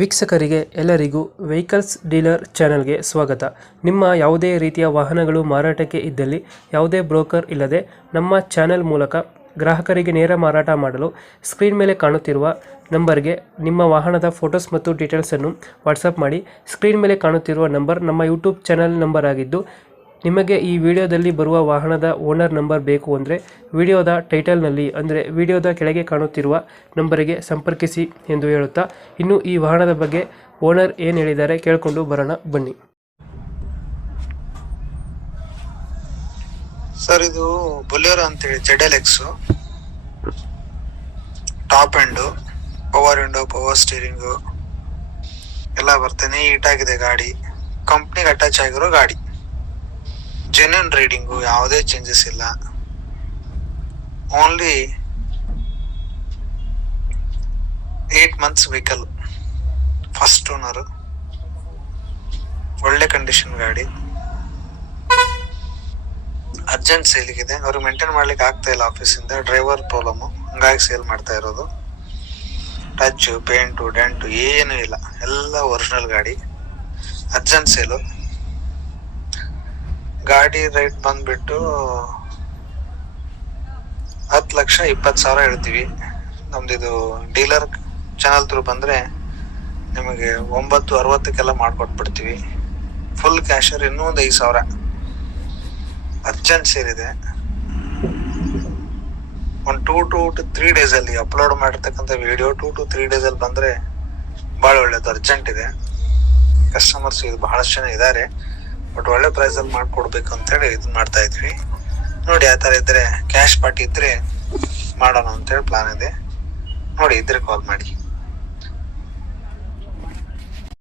ವೀಕ್ಷಕರಿಗೆ ಎಲ್ಲರಿಗೂ vehicles dealer ಚಾನೆಲ್ಗೆ ಸ್ವಾಗತ. ನಿಮ್ಮ ಯಾವುದೇ ರೀತಿಯ ವಾಹನಗಳು ಮಾರಾಟಕ್ಕೆ ಇದ್ದಲ್ಲಿ ಯಾವುದೇ ಬ್ರೋಕರ್ ಇಲ್ಲದೆ ನಮ್ಮ ಚಾನೆಲ್ ಮೂಲಕ ಗ್ರಾಹಕರಿಗೆ ನೇರ ಮಾರಾಟ ಮಾಡಲು ಸ್ಕ್ರೀನ್ ಮೇಲೆ ಕಾಣುತ್ತಿರುವ ನಂಬರ್ಗೆ ನಿಮ್ಮ ವಾಹನದ ಫೋಟೋಸ್ ಮತ್ತು ಡೀಟೇಲ್ಸನ್ನು ವಾಟ್ಸಪ್ ಮಾಡಿ. ಸ್ಕ್ರೀನ್ ಮೇಲೆ ಕಾಣುತ್ತಿರುವ ನಂಬರ್ ನಮ್ಮ ಯೂಟ್ಯೂಬ್ ಚಾನೆಲ್ ನಂಬರ್ ಆಗಿದ್ದು, ನಿಮಗೆ ಈ ವಿಡಿಯೋದಲ್ಲಿ ಬರುವ ವಾಹನದ ಓನರ್ ನಂಬರ್ ಬೇಕು ಅಂದರೆ ವಿಡಿಯೋದ ಟೈಟಲ್ನಲ್ಲಿ ಅಂದರೆ ವಿಡಿಯೋದ ಕೆಳಗೆ ಕಾಣುತ್ತಿರುವ ನಂಬರಿಗೆ ಸಂಪರ್ಕಿಸಿ ಎಂದು ಹೇಳುತ್ತಾ, ಇನ್ನು ಈ ವಾಹನದ ಬಗ್ಗೆ ಓನರ್ ಏನು ಹೇಳಿದ್ದಾರೆ ಕೇಳಿಕೊಂಡು ಬರೋಣ ಬನ್ನಿ. ಸರ್, ಇದು ಬೊಲೆರೋ ಅಂತೇಳಿ ZLX top end, power window, power steering ಎಲ್ಲ ಬರ್ತೇನೆ. ನೀಟಾಗಿದೆ ಗಾಡಿ, ಕಂಪ್ನಿಗೆ ಅಟ್ಯಾಚ್ ಆಗಿರೋ ಗಾಡಿ, ಜೆನ್ಯೂನ್ ರೈಡಿಂಗು, ಯಾವುದೇ ಚೇಂಜಸ್ ಇಲ್ಲ. Only 8 months vehicle, first owner, ಒಳ್ಳೆ ಕಂಡೀಷನ್ ಗಾಡಿ. ಅರ್ಜೆಂಟ್ ಸೇಲಿಗಿದೆ, ಅವ್ರಿಗೆ ಮೇಂಟೈನ್ ಮಾಡ್ಲಿಕ್ಕೆ ಆಗ್ತಾ ಇಲ್ಲ ಆಫೀಸಿಂದ, ಡ್ರೈವರ್ ಪ್ರಾಬ್ಲಮ್, ಹಂಗಾಗಿ ಸೇಲ್ ಮಾಡ್ತಾ ಇರೋದು. ಟಚ್, ಪೇಂಟು, ಡೆಂಟು ಏನು ಇಲ್ಲ, ಎಲ್ಲ ಒರಿಜಿನಲ್ ಗಾಡಿ. Urgent sale. ಗಾಡಿ ರೇಟ್ ಬಂದ್ಬಿಟ್ಟು 10,20,000 ಹೇಳ್ತೀವಿ. ನಮ್ದಿದು ಡೀಲರ್ ಚಾನಲ್ ಥ್ರೂ ಬಂದ್ರೆ ನಿಮಗೆ 9,60,000 ಮಾಡ್ಕೊಟ್ಬಿಡ್ತೀವಿ. ಫುಲ್ ಕ್ಯಾಶರ್ ಇನ್ನೂ ಒಂದು 5,000. ಅರ್ಜೆಂಟ್ ಸೇರಿದೆ. ಒಂದು 2 to 3 days ಅಲ್ಲಿ ಅಪ್ಲೋಡ್ ಮಾಡಿರ್ತಕ್ಕಂಥ ವಿಡಿಯೋ 2 to 3 days ಅಲ್ಲಿ ಬಂದ್ರೆ ಬಹಳ ಒಳ್ಳೇದು. ಅರ್ಜೆಂಟ್ ಇದೆ. ಕಸ್ಟಮರ್ಸ್ ಇದು ಬಹಳಷ್ಟು ಜನ ಇದ್ದಾರೆ, ಬಟ್ ಒಳ್ಳೆ ಪ್ರೈಸ್ ಅಲ್ಲಿ ಮಾಡ್ಕೊಡ್ಬೇಕು ಅಂತ ಹೇಳಿ ಇದನ್ನ ಮಾಡ್ತಾ ಇದ್ವಿ. ನೋಡಿ, ಆ ತರ ಇದ್ರೆ ಕ್ಯಾಶ್ ಪಾರ್ಟಿ ಇದ್ರೆ ಮಾಡೋಣ ಅಂತ ಹೇಳಿ ಪ್ಲಾನ್ ಇದೆ. ನೋಡಿ, ಇದ್ರೆ ಕಾಲ್ ಮಾಡಿ.